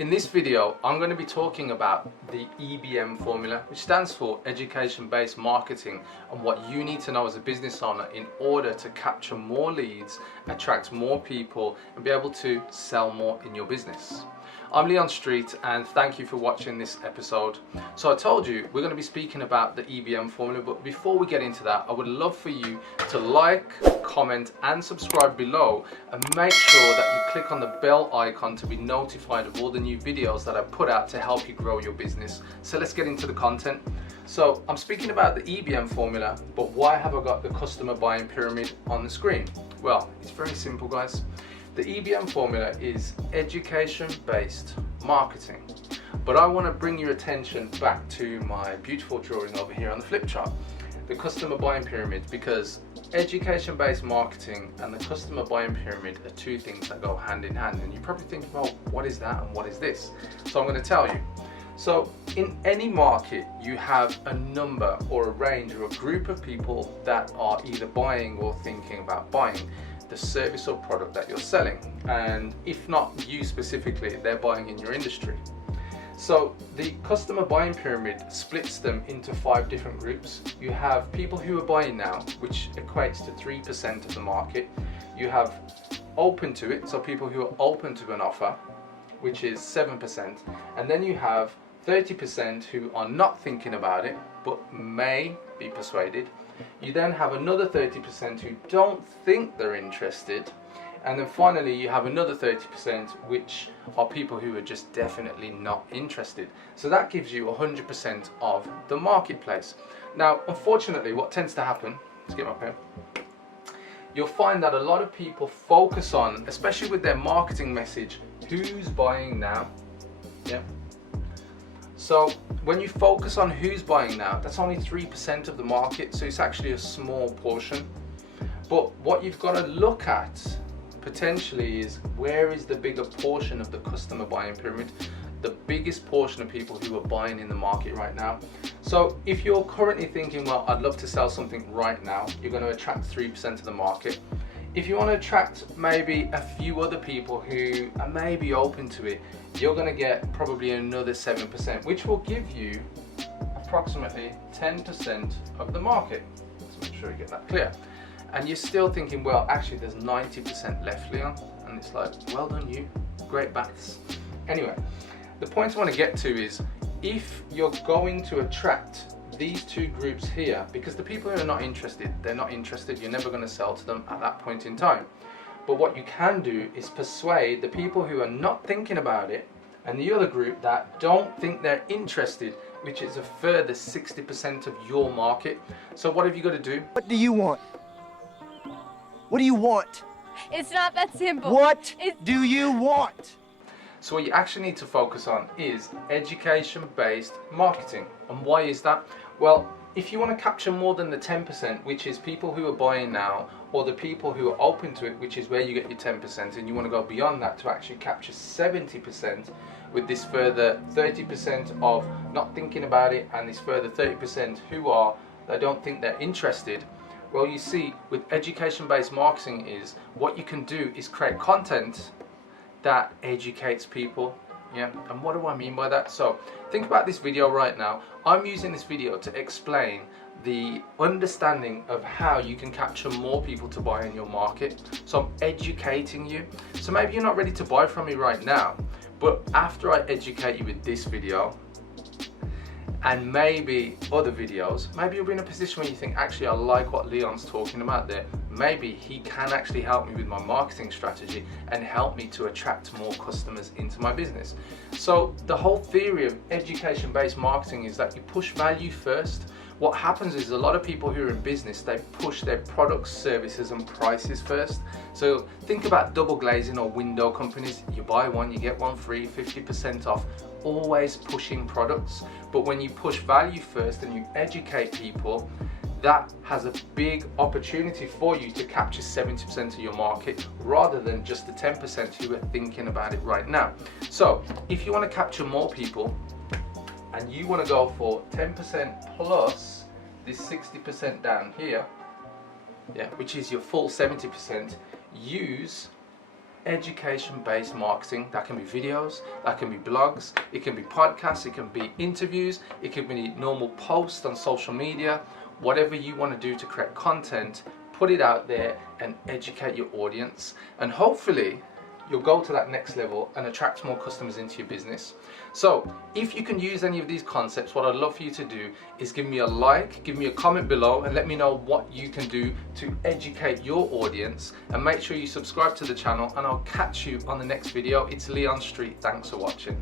In this video, I'm going to be talking about the EBM formula, which stands for Education-Based Marketing, and what you need to know as a business owner in order to capture more leads, attract more people, and be able to sell more in your business. I'm Leon Street, and thank you for watching this episode. So I told you we're going to be speaking about the EBM formula, but before we get into that, I would love for you to like, comment and subscribe below, and make sure that you click on the bell icon to be notified of all the new videos that I put out to help you grow your business. So let's get into the content. So I'm speaking about the EBM formula, but why have I got the customer buying pyramid on the screen? Well, it's very simple, guys. The EBM formula is education-based marketing, but I want to bring your attention back to my beautiful drawing over here on the flip chart, the customer buying pyramid, because education-based marketing and the customer buying pyramid are two things that go hand in hand. And you probably think, well, what is that and what is this? So I'm going to tell you. So in any market, you have a number or a range or a group of people that are either buying or thinking about buying the service or product that you're selling, and if not you specifically, they're buying in your industry. So the customer buying pyramid splits them into 5 different groups. You have people who are buying now, which equates to 3% of the market. You have open to it, so people who are open to an offer, which is 7%, and then you have 30% who are not thinking about it but may be persuaded. You then have another 30% who don't think they're interested, and then finally you have another 30% which are people who are just definitely not interested. So that gives you 100% of the marketplace. Now unfortunately, what tends to happen, let's get my pen, you'll find that a lot of people focus on, especially with their marketing message, who's buying now. Yeah. So when you focus on who's buying now, that's only 3% of the market, so it's actually a small portion. But what you've got to look at potentially is, where is the bigger portion of the customer buying pyramid, the biggest portion of people who are buying in the market right now. So if you're currently thinking, well, I'd love to sell something right now, you're going to attract 3% of the market. If you want to attract maybe a few other people who are maybe open to it, you're going to get probably another 7%, which will give you approximately 10% of the market. Let's make sure you get that clear. And you're still thinking, well, actually there's 90% left, Leon. And it's like, well done you, great baths. Anyway, the point I want to get to is, if you're going to attract these two groups here, because the people who are not interested, they're not interested, you're never going to sell to them at that point in time. But what you can do is persuade the people who are not thinking about it, and the other group that don't think they're interested, which is a further 60% of your market. So what have you got to do? What do you want? What do you want? It's not that simple. What do you want? So what you actually need to focus on is education-based marketing. And why is that? Well, if you want to capture more than the 10%, which is people who are buying now, or the people who are open to it, which is where you get your 10%, and you want to go beyond that to actually capture 70% with this further 30% of not thinking about it, and this further 30% they don't think they're interested. Well, you see, with education-based marketing is, what you can do is create content that educates people. Yeah, and what do I mean by that? So think about this video right now. I'm using this video to explain the understanding of how you can capture more people to buy in your market. So I'm educating you. So maybe you're not ready to buy from me right now, but after I educate you with this video and maybe other videos, maybe you'll be in a position where you think, actually I like what Leon's talking about there. Maybe he can actually help me with my marketing strategy and help me to attract more customers into my business. So the whole theory of education-based marketing is that you push value first. What happens is, a lot of people who are in business, they push their products, services and prices first. So think about double glazing or window companies. You buy one, you get one free, 50% off, always pushing products. But when you push value first and you educate people, that has a big opportunity for you to capture 70% of your market, rather than just the 10% who are thinking about it right now. So if you want to capture more people, and you want to go for 10% plus this 60% down here, yeah, which is your full 70%, use education-based marketing. That can be videos, that can be blogs, it can be podcasts, it can be interviews, it can be normal posts on social media. Whatever you want to do to create content, put it out there and educate your audience, and hopefully you'll go to that next level and attract more customers into your business. So if you can use any of these concepts, what I'd love for you to do is give me a like, give me a comment below, and let me know what you can do to educate your audience. And make sure you subscribe to the channel, and I'll catch you on the next video. It's Leon Street. Thanks for watching.